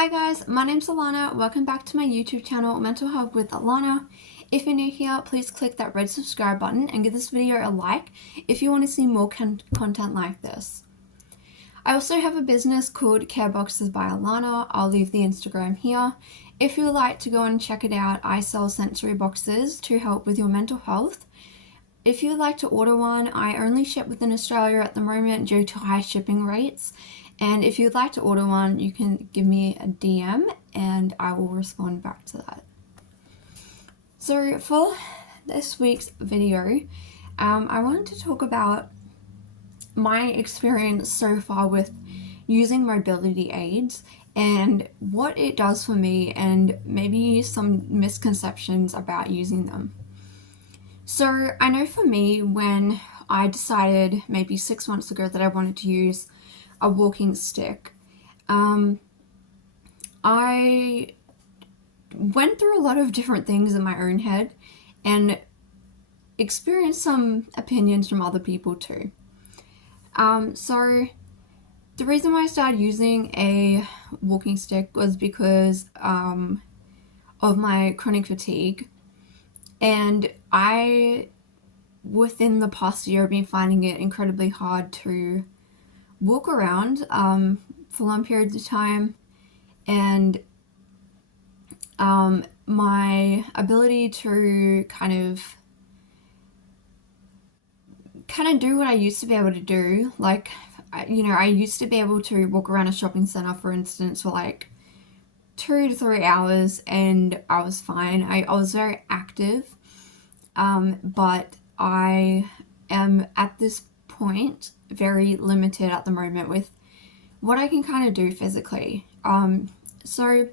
Hi guys, my name's Alana. Welcome back to my YouTube channel, Mental Health with Alana. If you're new here, please click that red subscribe button and give this video a like if you want to see more content like this. I also have a business called Care Boxes by Alana. I'll leave the Instagram here. If you would like to go and check it out, I sell sensory boxes to help with your mental health. If you would like to order one, I only ship within Australia at the moment due to high shipping rates. And if you'd like to order one, you can give me a DM and I will respond back to that. So for this week's video, I wanted to talk about my experience so far with using mobility aids and what it does for me and maybe some misconceptions about using them. So I know for me, when I decided maybe 6 months ago that I wanted to use a walking stick, I went through a lot of different things in my own head and experienced some opinions from other people too. So the reason why I started using a walking stick was because of my chronic fatigue, and within the past year, I've been finding it incredibly hard to walk around for long periods of time, and my ability to kind of do what I used to be able to do, like, I used to be able to walk around a shopping center, for instance, for like 2 to 3 hours and I was fine. I was very active, but I am at this point very limited at the moment with what I can kind of do physically. So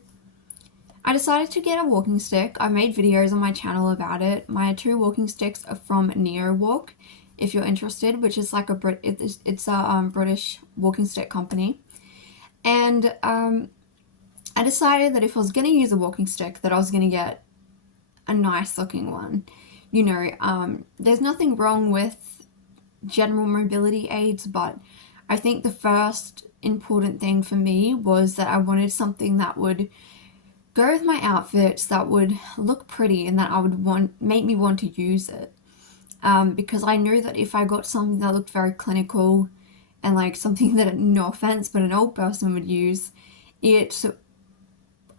I decided to get a walking stick. I made videos on my channel about it. My 2 walking sticks are from NeoWalk, if you're interested, which is like it's a British walking stick company. And I decided that if I was going to use a walking stick, that I was going to get a nice looking one. There's nothing wrong with general mobility aids, but I think the first important thing for me was that I wanted something that would go with my outfits, that would look pretty, and that I would make me want to use it. Because I knew that if I got something that looked very clinical and like something that, no offense, but an old person would use,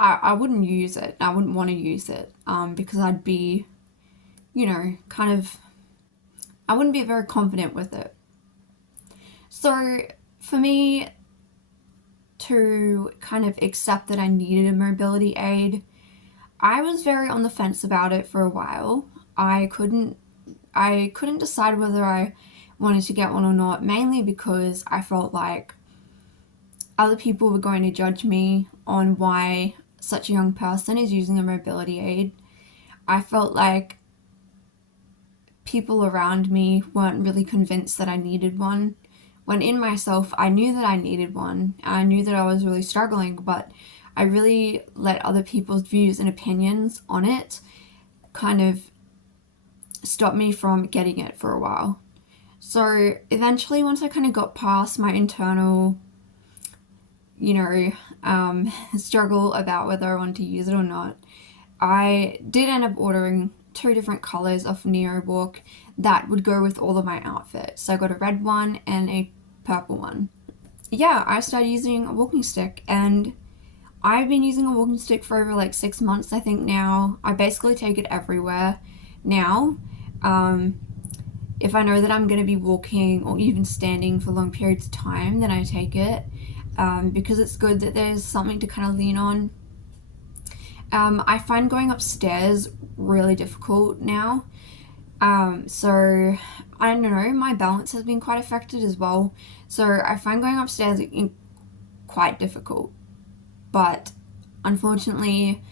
I wouldn't use it. I wouldn't want to use it, because I'd be, I wouldn't be very confident with it. So for me to kind of accept that I needed a mobility aid, I was very on the fence about it for a while. I couldn't decide whether I wanted to get one or not, mainly because I felt like other people were going to judge me on why such a young person is using a mobility aid. I felt like people around me weren't really convinced that I needed one, when in myself I knew that I needed one. I knew that I was really struggling, but I really let other people's views and opinions on it kind of stop me from getting it for a while. So eventually, once I kind of got past my internal struggle about whether I wanted to use it or not, I did end up ordering 2 different colors of NeoWalk that would go with all of my outfits. So I got a red one and a purple one. Yeah, I started using a walking stick, and I've been using a walking stick for over like 6 months, I think now. I basically take it everywhere now. If I know that I'm going to be walking or even standing for long periods of time, then I take it, because it's good that there's something to kind of lean on. I find going upstairs really difficult now. So I don't know, my balance has been quite affected as well. So I find going upstairs quite difficult. But unfortunately,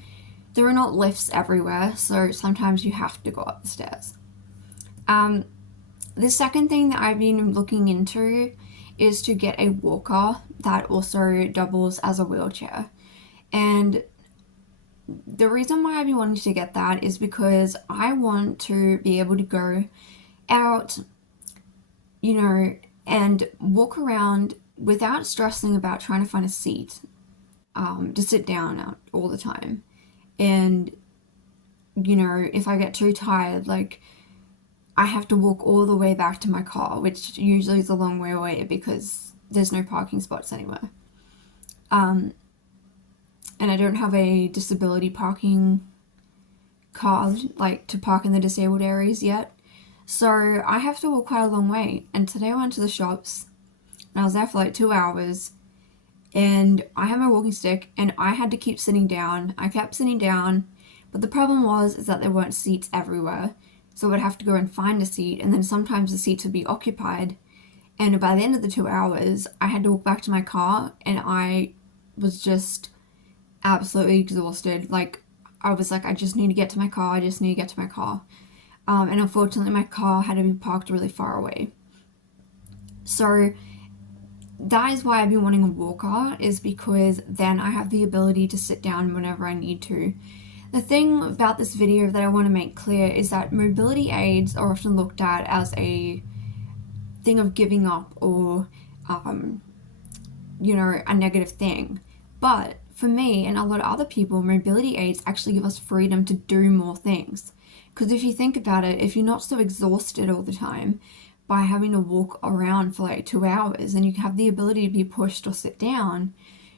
there are not lifts everywhere, so sometimes you have to go up the stairs. The second thing that I've been looking into is to get a walker that also doubles as a wheelchair. And the reason why I've been wanting to get that is because I want to be able to go out, and walk around without stressing about trying to find a seat. to sit down all the time. And, you know, if I get too tired, like, I have to walk all the way back to my car, which usually is a long way away because there's no parking spots anywhere. And I don't have a disability parking card, like, to park in the disabled areas yet. So I have to walk quite a long way. And today I went to the shops, and I was there for like 2 hours, and I had my walking stick, and I had to keep sitting down. I kept sitting down, but the problem is that there weren't seats everywhere. So I would have to go and find a seat, and then sometimes the seats would be occupied. And by the end of the 2 hours, I had to walk back to my car, and I was just absolutely exhausted. Like, I was like, I just need to get to my car. I just need to get to my car. And unfortunately, my car had to be parked really far away. So that is why I've been wanting a walker, is because then I have the ability to sit down whenever I need to. The thing about this video that I want to make clear is that mobility aids are often looked at as a thing of giving up, or, you know, a negative thing. But for me and a lot of other people, mobility aids actually give us freedom to do more things. Because if you think about it, if you're not so exhausted all the time by having to walk around for like 2 hours, and you have the ability to be pushed or sit down,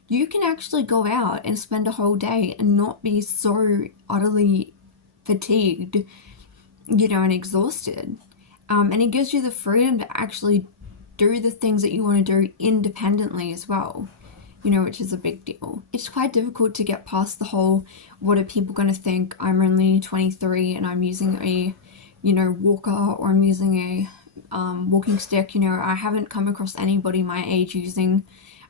you can actually go out and spend a whole day and not be so utterly fatigued, you know, and exhausted. And it gives you the freedom to actually do the things that you want to do independently as well, you know, which is a big deal. It's quite difficult to get past the whole, what are people going to think? I'm only 23 and I'm using a, you know, walker, or I'm using a walking stick. You know, I haven't come across anybody my age using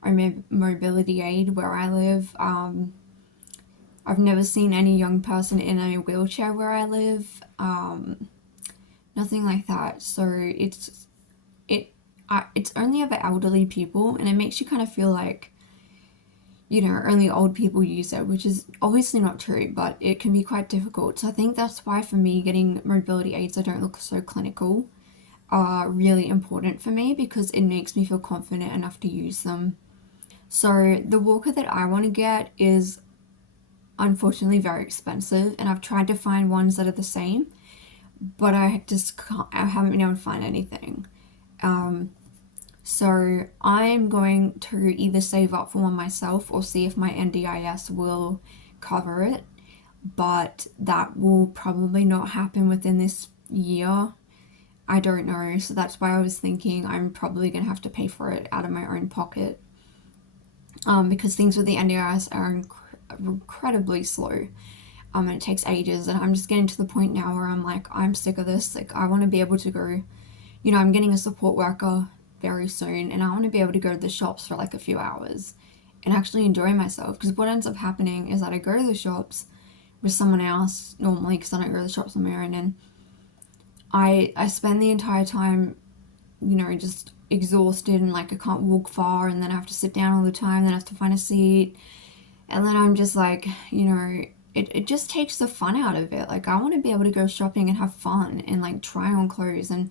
a mobility aid where I live. I've never seen any young person in a wheelchair where I live. Nothing like that. So it's only ever elderly people, and it makes you kind of feel like, you know, only old people use it, which is obviously not true, but it can be quite difficult. So I think that's why for me, getting mobility aids that don't look so clinical are really important for me, because it makes me feel confident enough to use them. So the walker that I want to get is unfortunately very expensive, and I've tried to find ones that are the same, but I haven't been able to find anything. So I'm going to either save up for one myself or see if my NDIS will cover it, but that will probably not happen within this year. I don't know, so that's why I was thinking I'm probably going to have to pay for it out of my own pocket, because things with the NDIS are incredibly slow, and it takes ages, and I'm just getting to the point now where I'm like, I'm sick of this. Like, I want to be able to go, you know, I'm getting a support worker very soon, and I want to be able to go to the shops for like a few hours and actually enjoy myself. Because what ends up happening is that I go to the shops with someone else normally, because I don't go to the shops on my own, and I spend the entire time, you know, just exhausted, and like I can't walk far, and then I have to sit down all the time, then I have to find a seat, and then I'm just like, you know, it just takes the fun out of it. Like, I want to be able to go shopping and have fun and like try on clothes and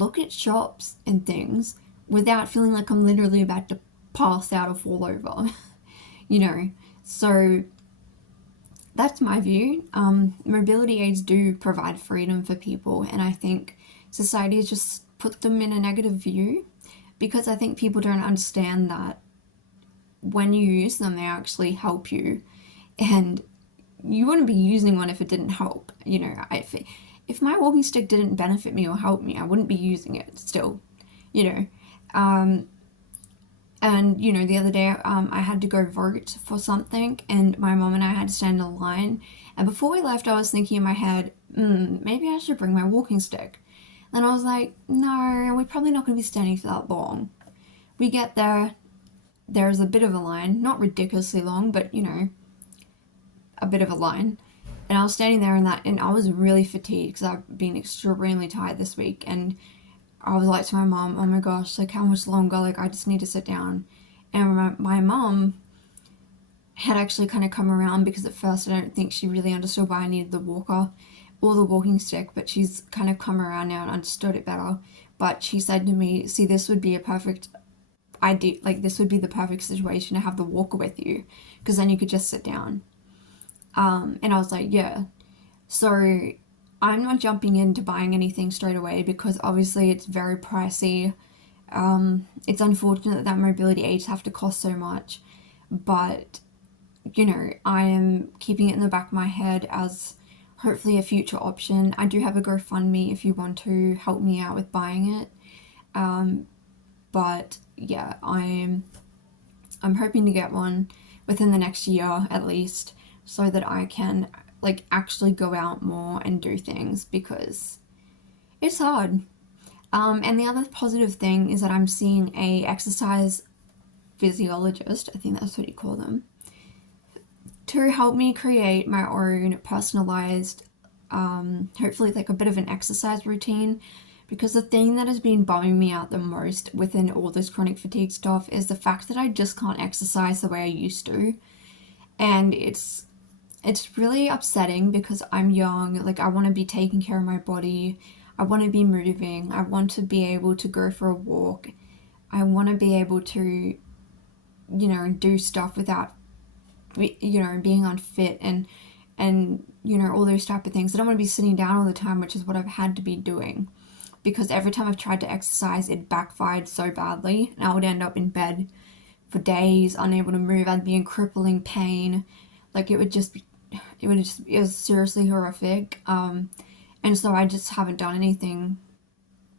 look at shops and things without feeling like I'm literally about to pass out or fall over, you know. So that's my view. Mobility aids do provide freedom for people, and I think society has just put them in a negative view, because I think people don't understand that when you use them, they actually help you, and you wouldn't be using one if it didn't help. You know, if my walking stick didn't benefit me or help me, I wouldn't be using it still, you know. And, you know, the other day, I had to go vote for something, and my mom and I had to stand in a line. And before we left, I was thinking in my head, maybe I should bring my walking stick. And I was like, no, we're probably not going to be standing for that long. We get there, there's a bit of a line, not ridiculously long, but, you know, a bit of a line. And I was standing there and I was really fatigued because I've been extremely tired this week. And I was like to my mom, oh my gosh, like how much longer? Like, I just need to sit down. And my mom had actually kind of come around, because at first I don't think she really understood why I needed the walker or the walking stick, but she's kind of come around now and understood it better. But she said to me, see, this would be a perfect this would be the perfect situation to have the walker with you, because then you could just sit down. And I was like, yeah. So I'm not jumping into buying anything straight away because obviously it's very pricey. It's unfortunate that mobility aids have to cost so much, but you know, I am keeping it in the back of my head as hopefully a future option. I do have a GoFundMe if you want to help me out with buying it. But yeah, I'm hoping to get one within the next year at least, so that I can like actually go out more and do things, because it's hard. And the other positive thing is that I'm seeing a exercise physiologist, I think that's what you call them, to help me create my own personalized, hopefully like a bit of an exercise routine. Because the thing that has been bumming me out the most within all this chronic fatigue stuff is the fact that I just can't exercise the way I used to. And it's really upsetting because I'm young, like I want to be taking care of my body, I want to be moving, I want to be able to go for a walk, I want to be able to, you know, do stuff without, you know, being unfit and you know, all those type of things. I don't want to be sitting down all the time, which is what I've had to be doing, because every time I've tried to exercise it backfired so badly, and I would end up in bed for days unable to move. I'd be in crippling pain, like it was seriously horrific. And so I just haven't done anything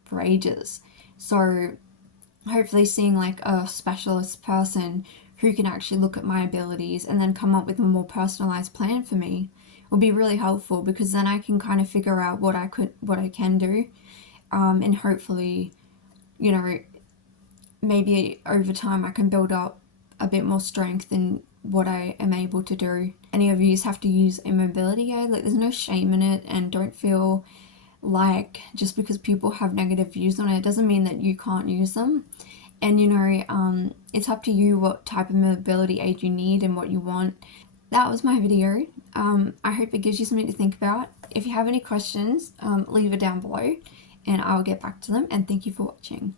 for ages. So hopefully seeing like a specialist person who can actually look at my abilities and then come up with a more personalized plan for me will be really helpful, because then I can kind of figure out what I can do, and hopefully, you know, maybe over time I can build up a bit more strength in what I am able to do. Any of you have to use a mobility aid, like there's no shame in it, and don't feel like just because people have negative views on it doesn't mean that you can't use them. And you know, it's up to you what type of mobility aid you need and what you want. That was my video. I hope it gives you something to think about. If you have any questions, leave it down below and I'll get back to them, and thank you for watching.